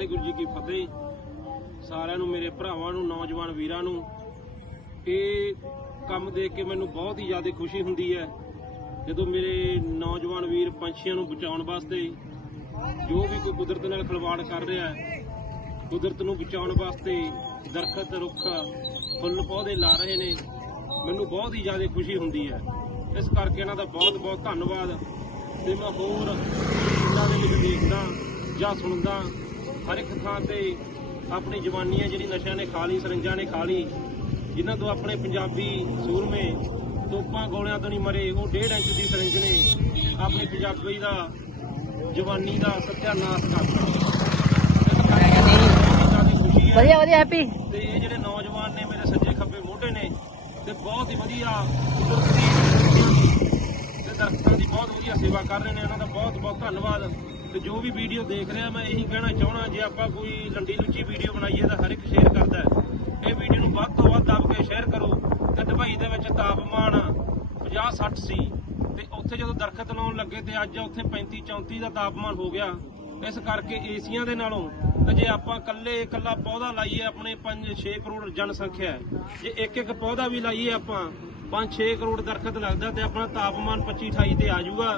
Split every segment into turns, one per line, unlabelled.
ਵਾਹਿਗੁਰੂ ਜੀ ਕੀ ਫਤਿਹ। ਸਾਰਿਆਂ ਨੂੰ, ਮੇਰੇ ਭਰਾਵਾਂ ਨੂੰ, ਨੌਜਵਾਨ ਵੀਰਾਂ ਨੂੰ। ਇਹ ਕੰਮ ਦੇਖ ਕੇ ਮੈਨੂੰ ਬਹੁਤ ਹੀ ਜ਼ਿਆਦਾ ਖੁਸ਼ੀ ਹੁੰਦੀ ਹੈ, ਜਦੋਂ ਮੇਰੇ ਨੌਜਵਾਨ ਵੀਰ ਪੰਛੀਆਂ ਨੂੰ ਬਚਾਉਣ ਵਾਸਤੇ ਜੋ ਵੀ ਕੋਈ ਕੁਦਰਤ ਨਾਲ ਖਿਲਵਾੜ ਕਰ ਰਿਹਾ ਹੈ, ਕੁਦਰਤ ਨੂੰ ਬਚਾਉਣ ਵਾਸਤੇ ਦਰਖਤ, ਰੁੱਖ, ਫੁੱਲ ਪੌਦੇ ਲਾ ਰਹੇ ਨੇ, ਮੈਨੂੰ ਬਹੁਤ ਹੀ ਜ਼ਿਆਦਾ ਖੁਸ਼ੀ ਹੁੰਦੀ ਹੈ। ਇਸ ਕਰਕੇ ਇਹਨਾਂ ਦਾ ਬਹੁਤ ਬਹੁਤ ਧੰਨਵਾਦ। ਤੇ ਮੈਂ ਹੋਰ ਪਿੰਡਾਂ ਦੇ ਵਿੱਚ ਦੇਖਦਾ ਜਾਂ ਸੁਣਦਾ ਹਰ ਇੱਕ ਥਾਂ ਤੇ ਆਪਣੀ ਜਵਾਨੀ ਹੈ ਜਿਹੜੀ ਨਸ਼ਿਆਂ ਨੇ ਖਾ ਲਈ ਸਰੰਜਾਂ ਨੇ ਖਾ ਲਈ ਜਿਨ੍ਹਾਂ ਤੋਂ ਆਪਣੇ ਪੰਜਾਬੀ ਸੂਰਮੇ ਤੋਪਾਂ ਗੋਲਿਆਂ ਤੋਂ ਨਹੀਂ ਮਰੇ ਉਹ 1.5 ਇੰਚ ਦੀ ਸਰੰਜ ਨੇ ਆਪਣੀ ਪੰਜਾਬੀ ਦਾ ਜਵਾਨੀ ਦਾ ਸੱਤਿਆਨਾਸ਼ ਖੁਸ਼ੀ ਹੈ
ਵਧੀਆ ਵਧੀਆ ਹੈਪੀ
ਤੇ ਇਹ ਜਿਹੜੇ ਨੌਜਵਾਨ ਨੇ ਮੇਰੇ ਸੱਜੇ ਖੱਬੇ ਮੋਢੇ ਨੇ ਤੇ ਬਹੁਤ ਹੀ ਵਧੀਆ ਕੁਦਰਤ ਦੀ ਤੇ ਦਰਖਤਾਂ ਦੀ ਬਹੁਤ ਵਧੀਆ ਸੇਵਾ ਕਰ ਰਹੇ ਨੇ ਇਹਨਾਂ ਦਾ ਬਹੁਤ ਬਹੁਤ ਧੰਨਵਾਦ। ਤੇ ਜੋ ਵੀ ਵੀਡੀਓ ਦੇਖ ਰਿਹਾ ਮੈਂ ਇਹੀ ਕਹਿਣਾ ਚਾਹਣਾ ਜੇ ਆਪਾਂ ਕੋਈ ਲੰਡੀ ਲੁੱਚੀ ਵੀਡੀਓ ਬਣਾਈਏ ਤਾਂ ਹਰ ਇੱਕ ਸ਼ੇਅਰ ਕਰਦਾ ਇਹ ਵੀਡੀਓ ਨੂੰ ਵੱਧ ਤੋਂ ਵੱਧ ਦੱਬ ਕੇ ਸ਼ੇਅਰ ਕਰੋ। ਤੇ ਦੁਬਈ ਦੇ ਵਿੱਚ ਤਾਪਮਾਨ 50 60 ਸੀ ਤੇ ਉੱਥੇ ਜਦੋਂ ਦਰਖਤ ਲਾਉਣ ਲੱਗੇ ਤੇ ਅੱਜ ਉੱਥੇ 35 34 ਦਾ ਤਾਪਮਾਨ ਹੋ ਗਿਆ। ਇਸ ਕਰਕੇ ਏਸੀਆਂ ਦੇ ਨਾਲੋਂ ਤੇ ਜੇ ਆਪਾਂ ਇਕੱਲੇ ਇਕੱਲਾ ਪੌਦਾ ਲਾਈਏ, ਆਪਣੇ 5-6 ਕਰੋੜ ਜਨਸੰਖਿਆ ਹੈ। ਜੇ ਇੱਕ ਇੱਕ ਪੌਦਾ ਵੀ ਲਾਈਏ ਆਪਾਂ 5-6 ਕਰੋੜ ਦਰਖਤ ਲੱਗਦਾ ਤੇ ਆਪਣਾ ਤਾਪਮਾਨ 25-28 ਤੇ ਆ ਜਾਊਗਾ।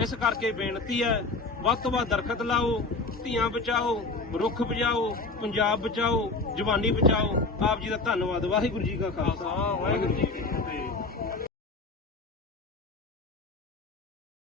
ਇਸ ਕਰਕੇ ਬੇਨਤੀ ਹੈ ਵੱਧ ਤੋਂ ਵੱਧ ਦਰਖਤ ਲਾਓ, ਧੀਆਂ ਬਚਾਓ, ਰੁੱਖ ਬਚਾਓ, ਪੰਜਾਬ ਬਚਾਓ, ਜਵਾਨੀ ਬਚਾਓ। ਆਪ ਜੀ ਦਾ ਧੰਨਵਾਦ। ਵਾਹਿਗੁਰੂ ਜੀ ਕਾ ਖਾਲਸਾ। ਵਾਹਿਗੁਰੂ ਜੀ ਕੀ ਫਤਿਹ।